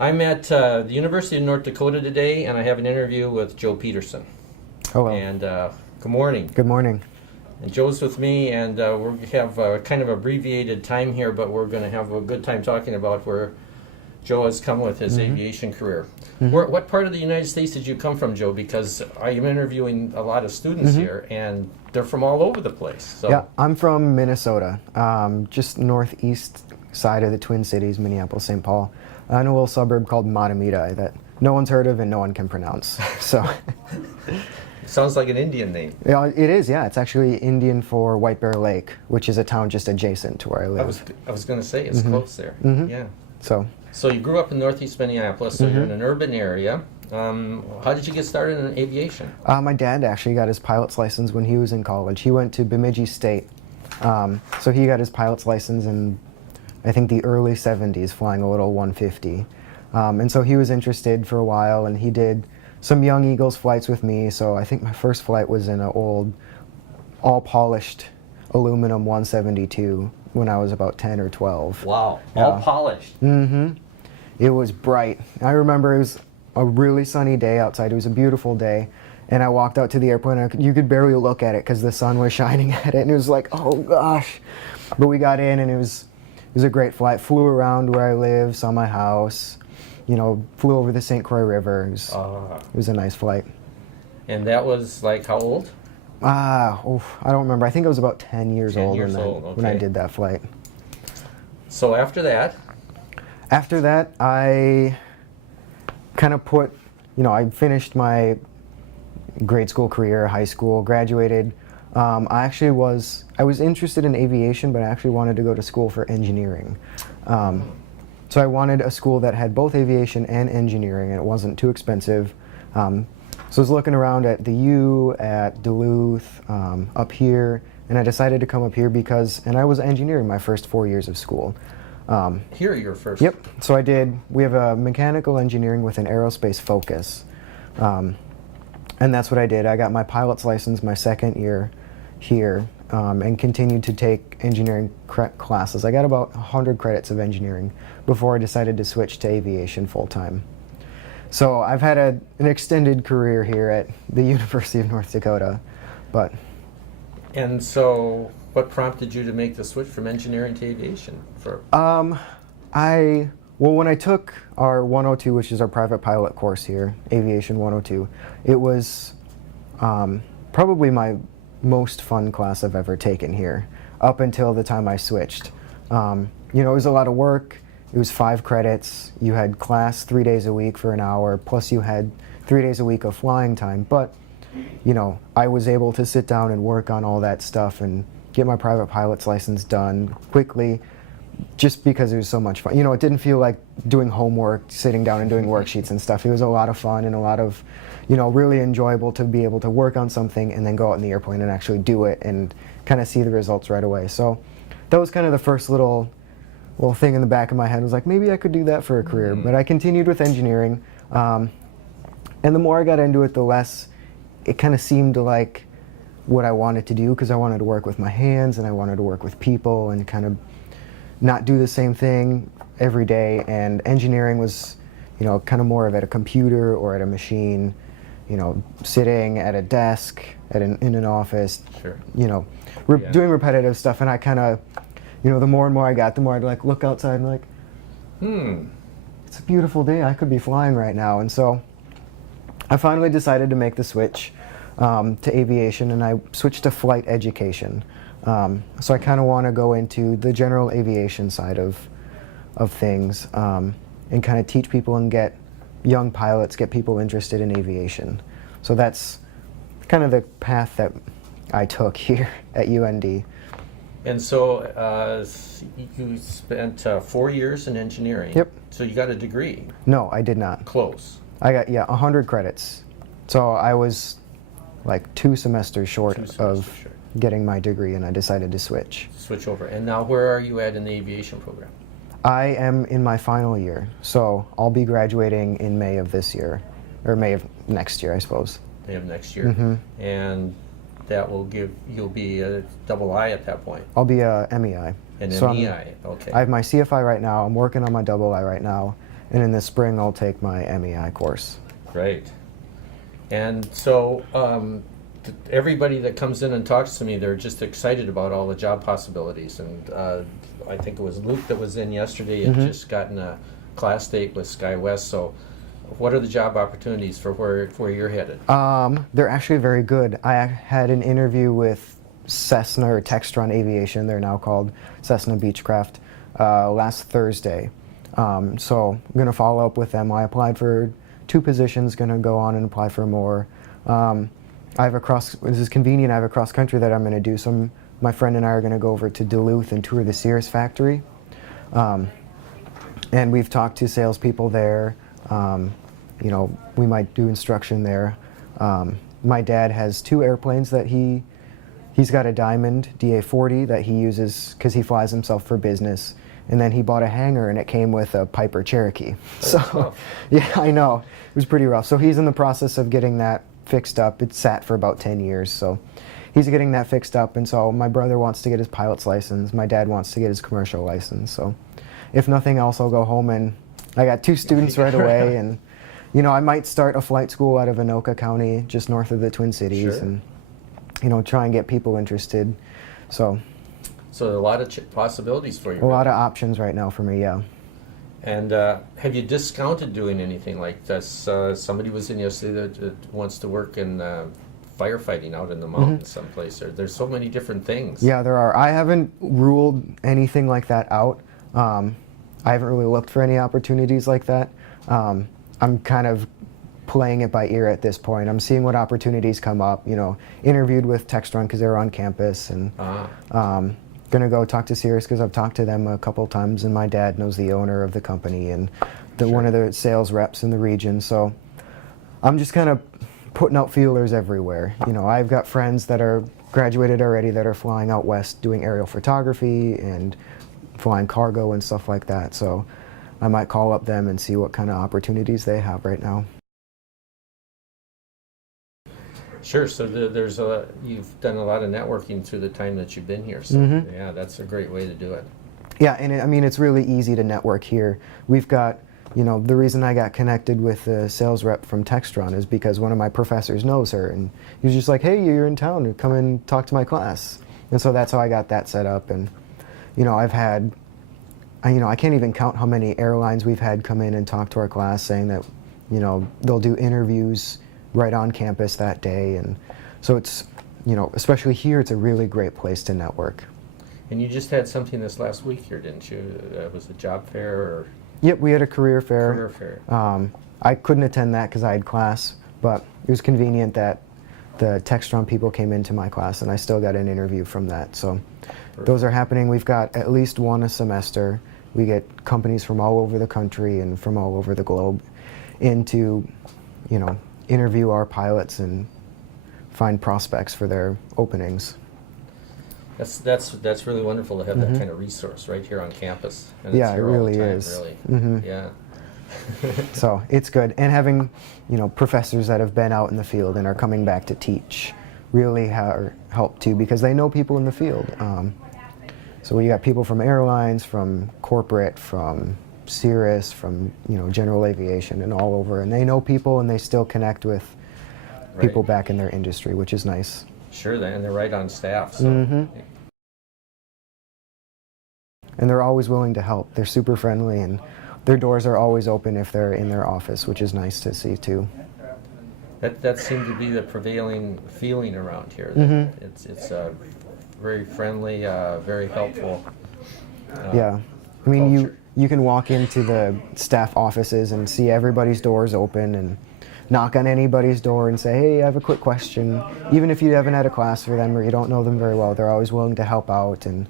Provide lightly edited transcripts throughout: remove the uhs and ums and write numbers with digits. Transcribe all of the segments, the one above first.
I'm at the University of North Dakota today, and I have an interview with Joe Peterson. Hello. And good morning. Good morning. And Joe's with me, and we have kind of abbreviated time here, but we're going to have a good time talking about where Joe has come with his aviation career. What part of the United States did you come from, Joe? Because I am interviewing a lot of students here, and they're from all over the place. So. Yeah, I'm from Minnesota, just northeast side of the Twin Cities, Minneapolis, St. Paul, in a little suburb called Matamita that no one's heard of and no one can pronounce. So. Sounds like an Indian name. Yeah, it is, yeah. It's actually Indian for White Bear Lake, which is a town just adjacent to where I live. I was going to say, it's close there. Yeah. So you grew up in northeast Minneapolis, so you're in an urban area. How did you get started in aviation? my dad actually got his pilot's license when he was in college. He went to Bemidji State. So he got his pilot's license in, I think, the early 70s, flying a little 150. And so he was interested for a while, and he did some Young Eagles flights with me. So I think my first flight was in an old, all-polished aluminum 172 when I was about 10 or 12. Wow, all polished. It was bright. I remember it was a really sunny day outside. It was a beautiful day. And I walked out to the airport, and you could barely look at it because the sun was shining at it. And it was like, oh gosh. But we got in, and it was a great flight. Flew around where I live, saw my house. You know, flew over the St. Croix River. It was a nice flight. And that was like how old? I don't remember. I think I was about 10 years old, when I did that flight. So after that? After that, I kind of I finished my grade school career, high school, graduated. I was interested in aviation, but I actually wanted to go to school for engineering. So I wanted a school that had both aviation and engineering, and it wasn't too expensive. So I was looking around at the U, at Duluth, up here, and I decided to come up here and I was engineering my first 4 years of school. Here your first? Yep. So we have a mechanical engineering with an aerospace focus. And that's what I did. I got my pilot's license my second year here, and continued to take engineering classes. I got about 100 credits of engineering before I decided to switch to aviation full-time. So I've had an extended career here at the University of North Dakota, but. And so what prompted you to make the switch from engineering to aviation? When I took our 102, which is our private pilot course here, Aviation 102, it was probably my most fun class I've ever taken here, up until the time I switched. It was a lot of work. It was 5 credits. You had class 3 days a week for an hour, plus you had 3 days a week of flying time. But, I was able to sit down and work on all that stuff and get my private pilot's license done quickly, just because it was so much fun. It didn't feel like doing homework, sitting down and doing worksheets and stuff. It was a lot of fun and a lot of, really enjoyable to be able to work on something and then go out in the airplane and actually do it and kind of see the results right away. So that was kind of the first little thing in the back of my head. Was like, maybe I could do that for a career. But I continued with engineering. And the more I got into it, the less it kind of seemed like what I wanted to do, because I wanted to work with my hands and I wanted to work with people and kind of not do the same thing every day. And engineering was, kind of more of at a computer or at a machine, sitting at a desk in an office, doing repetitive stuff. And I kind of, the more and more I got, the more I'd look outside and it's a beautiful day. I could be flying right now. And so I finally decided to make the switch to aviation, and I switched to flight education. So I kind of want to go into the general aviation side of things, and kind of teach people and get young pilots, get people interested in aviation. So that's kind of the path that I took here at UND. And so you spent 4 years in engineering. Yep. So you got a degree? No, I did not. Close. I got 100 credits. So I was like 2 semesters short of getting my degree, and I decided to switch. Switch over. And now where are you at in the aviation program? I am in my final year, so I'll be graduating in May of this year, or May of next year, I suppose. May of next year. And that will you'll be a double I at that point. I'll be a MEI. An so MEI, okay. I have my CFI right now. I'm working on my double I right now, and in the spring I'll take my MEI course. Great. And so everybody that comes in and talks to me, they're just excited about all the job possibilities. And I think it was Luke that was in yesterday and just gotten a class date with SkyWest. So what are the job opportunities for where you're headed? They're actually very good. I had an interview with Cessna, or Textron Aviation, they're now called Cessna Beechcraft, last Thursday. So I'm going to follow up with them. I applied for 2 positions, going to go on and apply for more. This is convenient, I have a cross country that I'm going to do. So my friend and I are going to go over to Duluth and tour the Cirrus factory. And we've talked to salespeople there. You know, we might do instruction there. My dad has 2 airplanes that he's got a Diamond DA-40 that he uses because he flies himself for business. And then he bought a hangar and it came with a Piper Cherokee. So, yeah, I know. It was pretty rough. So he's in the process of getting that fixed up. It sat for about 10 years. So he's getting that fixed up. And so my brother wants to get his pilot's license. My dad wants to get his commercial license. So if nothing else, I'll go home and I got 2 students right away. And, you know, I might start a flight school out of Anoka County, just north of the Twin Cities. Sure. And, you know, try and get people interested. So a lot of possibilities for you. A lot of options right now for me, yeah. And have you discounted doing anything like this? Somebody was in yesterday that wants to work in firefighting out in the mountains someplace. There's so many different things. Yeah, there are. I haven't ruled anything like that out. I haven't really looked for any opportunities like that. I'm kind of playing it by ear at this point. I'm seeing what opportunities come up. You know, interviewed with Textron because they were on campus, and gonna go talk to Cirrus because I've talked to them a couple times, and my dad knows the owner of the company and one of the sales reps in the region. So I'm just kind of putting out feelers everywhere. You know, I've got friends that are graduated already that are flying out west doing aerial photography and flying cargo and stuff like that. So I might call up them and see what kind of opportunities they have right now. Sure. So you've done a lot of networking through the time that you've been here. So yeah, that's a great way to do it. Yeah, and I mean, it's really easy to network here. We've got, you know, the reason I got connected with the sales rep from Textron is because one of my professors knows her, and he was just like, hey, you're in town, come and talk to my class. And so that's how I got that set up. And, you know, I've had, I can't even count how many airlines we've had come in and talk to our class saying that, you know, they'll do interviews right on campus that day. And so it's, you know, especially here, it's a really great place to network. And you just had something this last week here, didn't you? Was it a job fair or? Yep, we had a career fair. Career fair. I couldn't attend that because I had class, but it was convenient that the Textron people came into my class, and I still got an interview from that. So those are happening. We've got at least one a semester. We get companies from all over the country and from all over the globe in to, you know, interview our pilots and find prospects for their openings. That's really wonderful to have that kind of resource right here on campus. And Yeah, it's it here all the really time, is. Really. Yeah. So it's good, and having, you know, professors that have been out in the field and are coming back to teach really help too, because they know people in the field. So we got people from airlines, from corporate, from Cirrus, from, you know, general aviation, and all over, and they know people and they still connect with people back in their industry, which is nice. Sure, and they're right on staff. So. And they're always willing to help. They're super friendly, and their doors are always open if they're in their office, which is nice to see too. That seemed to be the prevailing feeling around here. It's very friendly, very helpful. Yeah, I mean, culture. you can walk into the staff offices and see everybody's doors open and knock on anybody's door and say, hey, I have a quick question. Even if you haven't had a class for them or you don't know them very well, they're always willing to help out. And,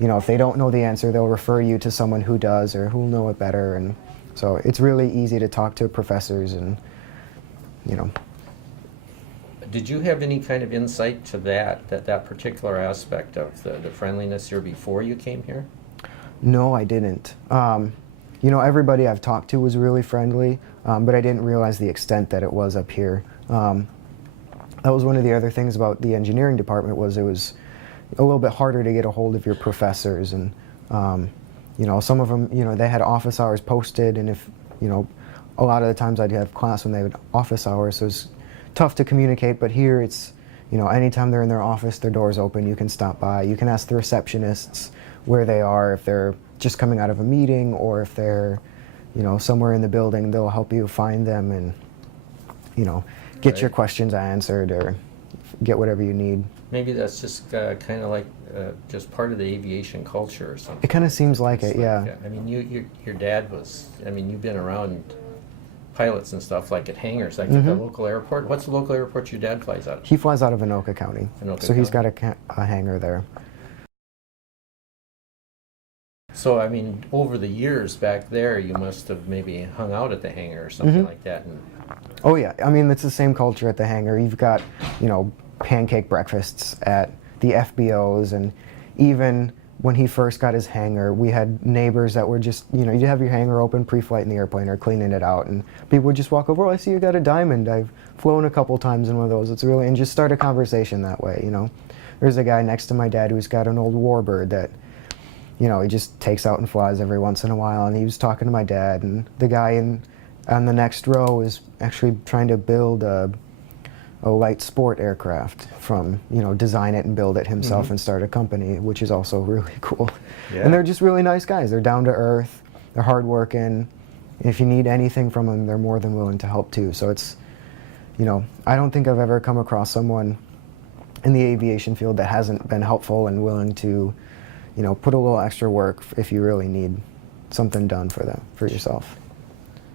you know, if they don't know the answer, they'll refer you to someone who does or who'll know it better. And so it's really easy to talk to professors and, you know. Did you have any kind of insight to that particular aspect of the friendliness here before you came here? No, I didn't. You know, everybody I've talked to was really friendly, but I didn't realize the extent that it was up here. That was one of the other things about the engineering department, was it was a little bit harder to get a hold of your professors. And, you know, some of them, you know, they had office hours posted, and if you know, a lot of the times I'd have class when they had office hours, so it was tough to communicate. But here it's, you know, anytime they're in their office, their door's open, you can stop by. You can ask the receptionists where they are, if they're just coming out of a meeting or if they're, you know, somewhere in the building. They'll help you find them and, you know, get your questions answered or get whatever you need. Maybe that's just kind of like just part of the aviation culture or something. It kind of seems like it, yeah. I mean, your dad was, I mean, you've been around pilots and stuff like at hangars, like at the local airport. What's the local airport your dad flies out of? He flies out of Anoka County, so he's got a hangar there. So, I mean, over the years back there, you must have maybe hung out at the hangar or something like that. And oh yeah, I mean, it's the same culture at the hangar. You've got, you know, pancake breakfasts at the FBOs, and even when he first got his hangar, we had neighbors that were just, you know, you'd have your hangar open pre-flight in the airplane or cleaning it out, and people would just walk over, oh, I see you got a Diamond. I've flown a couple times in one of those. It's really, and just start a conversation that way, you know. There's a guy next to my dad who's got an old Warbird that, you know, he just takes out and flies every once in a while, and he was talking to my dad, and the guy on the next row is actually trying to build a light sport aircraft from, you know, design it and build it himself and start a company, which is also really cool. Yeah. And they're just really nice guys. They're down to earth, they're hardworking. If you need anything from them, they're more than willing to help too. So it's, you know, I don't think I've ever come across someone in the aviation field that hasn't been helpful and willing to, you know, put a little extra work if you really need something done for them, for yourself.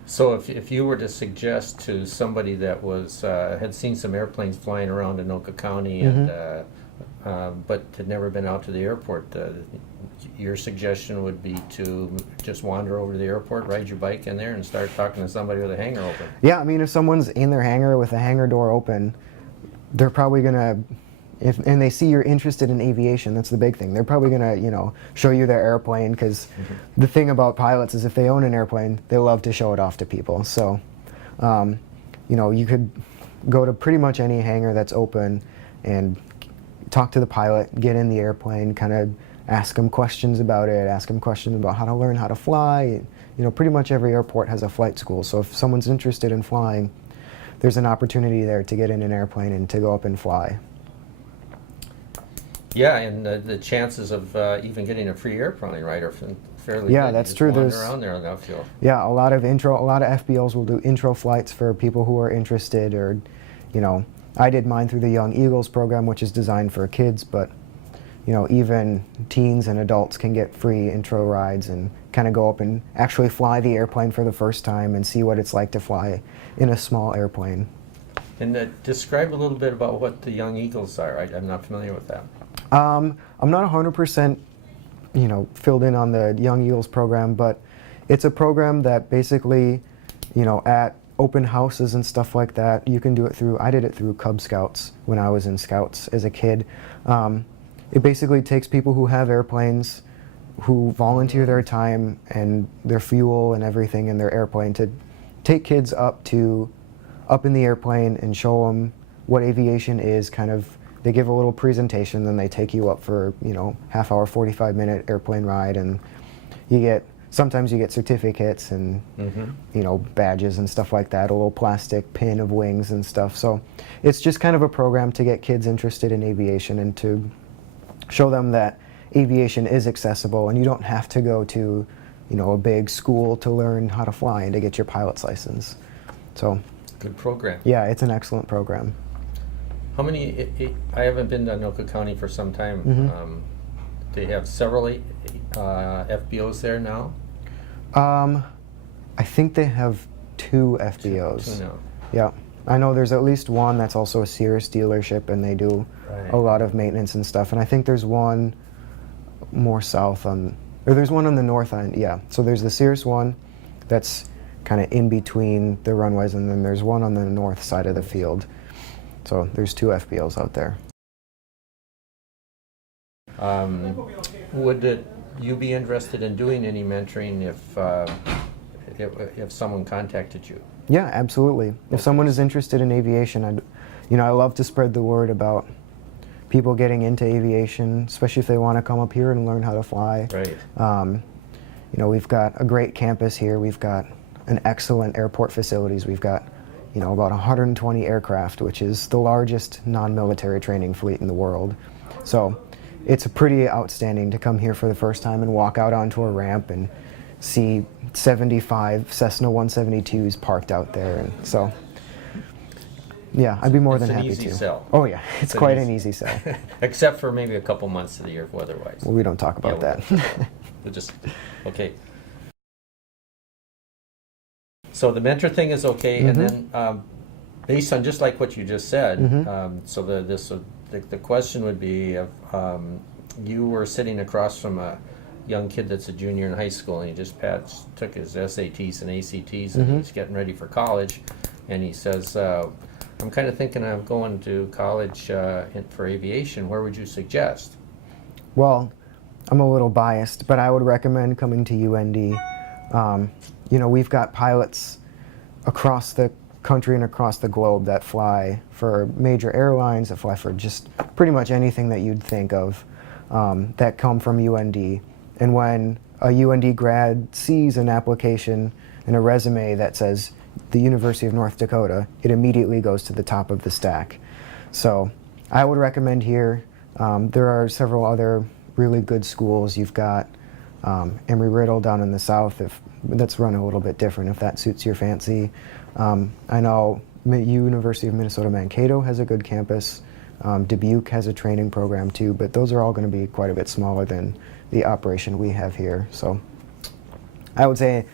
So if you were to suggest to somebody that was had seen some airplanes flying around Anoka County and but had never been out to the airport, your suggestion would be to just wander over to the airport, ride your bike in there, and start talking to somebody with a hangar open. Yeah, I mean, if someone's in their hangar with a hangar door open, they're probably gonna, and they see you're interested in aviation, that's the big thing. They're probably gonna, you know, show you their airplane, because the thing about pilots is if they own an airplane, they love to show it off to people. So, you know, you could go to pretty much any hangar that's open and talk to the pilot, get in the airplane, kind of ask them questions about it, ask them questions about how to learn how to fly. You know, pretty much every airport has a flight school, so if someone's interested in flying, there's an opportunity there to get in an airplane and to go up and fly. Yeah, and the chances of even getting a free airplane ride are fairly yeah, good. that's true. There's around there enough, yeah, a lot of FBOs will do intro flights for people who are interested, or, you know, I did mine through the Young Eagles program, which is designed for kids, but, you know, even teens and adults can get free intro rides and kind of go up and actually fly the airplane for the first time and see what it's like to fly in a small airplane. And describe a little bit about what the Young Eagles are. I'm not familiar with that. I'm not 100%, you know, filled in on the Young Eagles program, but it's a program that basically, you know, at open houses and stuff like that, you can do it through, I did it through Cub Scouts when I was in Scouts as a kid. It basically takes people who have airplanes, who volunteer their time and their fuel and everything in their airplane, to take kids up in the airplane and show them what aviation is. Kind of, they give a little presentation, then they take you up for, you know, half-hour, 45-minute airplane ride, and sometimes you get certificates and you know, badges and stuff like that, a little plastic pin of wings and stuff. So it's just kind of a program to get kids interested in aviation and to show them that aviation is accessible, and you don't have to go to, you know, a big school to learn how to fly and to get your pilot's license. So good program. Yeah, it's an excellent program. How many, I haven't been to Anoka County for some time. They have several FBOs there now? I think they have 2 FBOs. Two now. Yeah. I know there's at least one that's also a Cirrus dealership, and they do a lot of maintenance and stuff. And I think there's one more south or there's one on the north end, yeah. So there's the Cirrus one that's kind of in between the runways, and then there's one on the north side of the field. So there's 2 FBOs out there. Would you be interested in doing any mentoring if someone contacted you? Yeah, absolutely. If someone is interested in aviation, I love to spread the word about people getting into aviation, especially if they want to come up here and learn how to fly. Right. You know, we've got a great campus here. We've got an excellent airport facilities. We've got, about 120 aircraft, which is the largest non-military training fleet in the world. So it's pretty outstanding to come here for the first time and walk out onto a ramp and see 75 Cessna 172s parked out there. And so, yeah, I'd be more than happy to. It's an easy sell. Oh yeah, it's quite an easy sell. Except for maybe a couple months of the year weather-wise. Well, we don't talk about that. We'll just, okay. So the mentor thing is okay, and then based on just like what you just said, so the question would be if you were sitting across from a young kid that's a junior in high school, and he just took his SATs and ACTs, and he's getting ready for college, and he says, I'm kind of thinking of going to college for aviation. Where would you suggest? Well, I'm a little biased, but I would recommend coming to UND. We've got pilots across the country and across the globe that fly for major airlines, that fly for just pretty much anything that you'd think of, that come from UND. And when a UND grad sees an application and a resume that says the University of North Dakota, it immediately goes to the top of the stack. So I would recommend here. There are several other really good schools. You've got Embry-Riddle down in the south, that's run a little bit different if that suits your fancy. I know University of Minnesota Mankato has a good campus. Dubuque has a training program too, but those are all going to be quite a bit smaller than the operation we have here. So I would say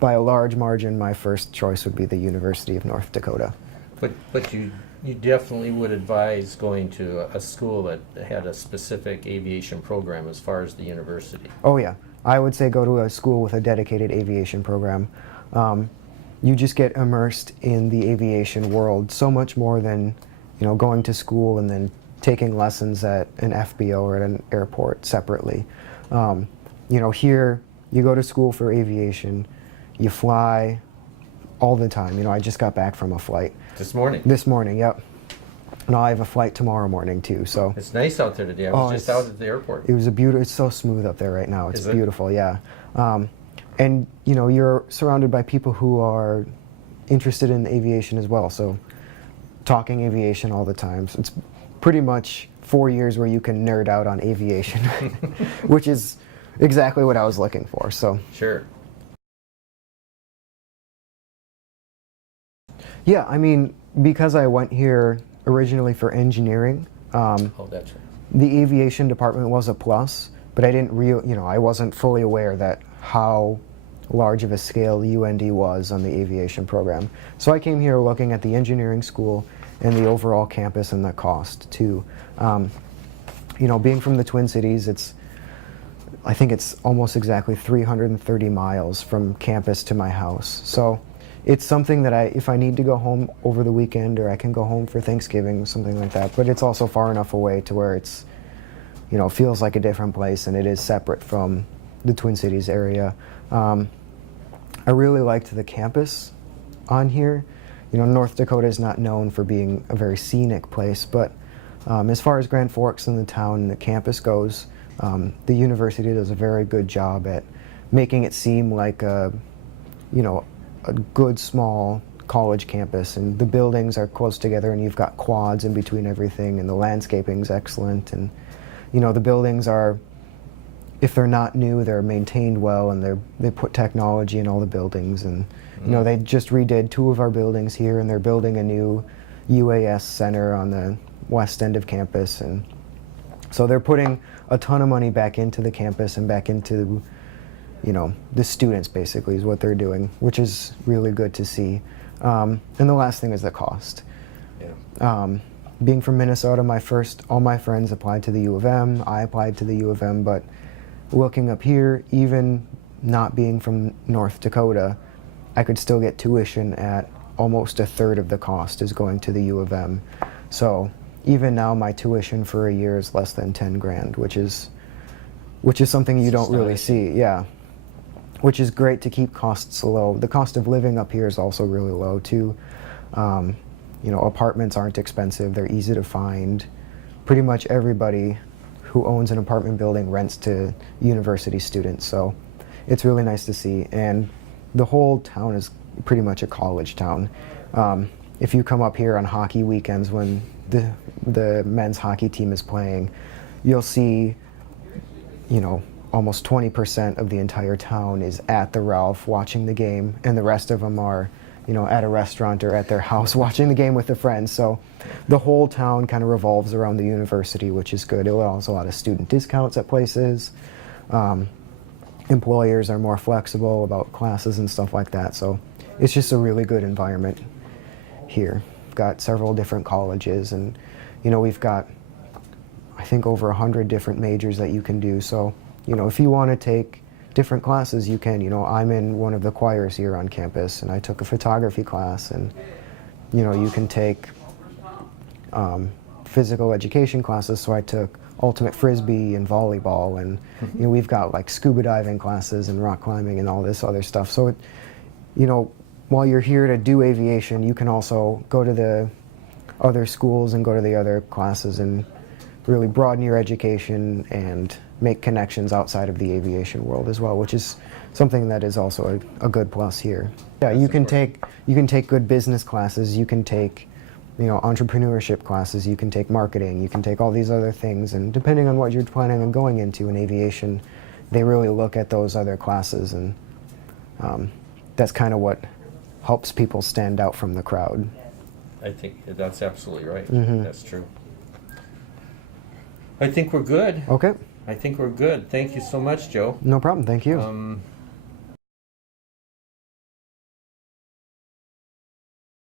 by a large margin, my first choice would be the University of North Dakota. But you definitely would advise going to a school that had a specific aviation program as far as the university. Oh yeah, I would say go to a school with a dedicated aviation program. You just get immersed in the aviation world so much more than going to school and then taking lessons at an FBO or at an airport separately. Here you go to school for aviation, you fly all the time. I just got back from a flight. This morning? This morning, yep. No, I have a flight tomorrow morning too. So it's nice out there today. I was just out at the airport. It was it's so smooth up there right now. It's beautiful, yeah. And you're surrounded by people who are interested in aviation as well. So talking aviation all the time. So it's pretty much 4 years where you can nerd out on aviation, which is exactly what I was looking for. So sure. Yeah, I mean, because I went here originally for engineering, oh, that's right. The aviation department was a plus, but I didn't I wasn't fully aware that how large of a scale UND was on the aviation program. So I came here looking at the engineering school and the overall campus and the cost too. Being from the Twin Cities, I think it's almost exactly 330 miles from campus to my house. So it's something that if I need to go home over the weekend, or I can go home for Thanksgiving, something like that, but it's also far enough away to where it's, feels like a different place, and it is separate from the Twin Cities area. I really liked the campus on here. North Dakota is not known for being a very scenic place, but as far as Grand Forks and the town and the campus goes, the university does a very good job at making it seem like a good small college campus, and the buildings are close together, and you've got quads in between everything, and the landscaping's excellent, and the buildings are, if they're not new, they're maintained well, and they put technology in all the buildings, and they just redid 2 of our buildings here, and they're building a new UAS center on the west end of campus, and so they're putting a ton of money back into the campus and back into the students, basically, is what they're doing, which is really good to see. And the last thing is the cost. Yeah. Being from Minnesota, all my friends applied to the U of M. I applied to the U of M, but looking up here, even not being from North Dakota, I could still get tuition at almost a third of the cost is going to the U of M. So even now, my tuition for a year is less than 10 grand, which is something you don't really see. Yeah. Which is great to keep costs low. The cost of living up here is also really low too. Apartments aren't expensive, they're easy to find. Pretty much everybody who owns an apartment building rents to university students, so it's really nice to see. And the whole town is pretty much a college town. If you come up here on hockey weekends when the men's hockey team is playing, you'll see, you know, almost 20% of the entire town is at the Ralph watching the game, and the rest of them are, you know, at a restaurant or at their house watching the game with their friends. So the whole town kind of revolves around the university, which is good. It allows a lot of student discounts at places. Employers are more flexible about classes and stuff like that. So it's just a really good environment here. We've got several different colleges, and you know, we've got, I think, over 100 different majors that you can do. So, you know, if you want to take different classes, you can. You know, I'm in one of the choirs here on campus, and I took a photography class, and you know, you can take physical education classes. So I took ultimate frisbee and volleyball, and you know, we've got like scuba diving classes and rock climbing and all this other stuff. So it, you know, while you're here to do aviation, you can also go to the other schools and go to the other classes and really broaden your education and make connections outside of the aviation world as well, which is something that is also a good plus here. Yeah, you can take good business classes, you can take, you know, entrepreneurship classes, you can take marketing, you can take all these other things, and depending on what you're planning on going into in aviation, they really look at those other classes, and that's kind of what helps people stand out from the crowd. I think that's absolutely right. Mm-hmm. That's true. I think we're good. Okay, I think we're good. Thank you so much, Joe. no problem, thank you.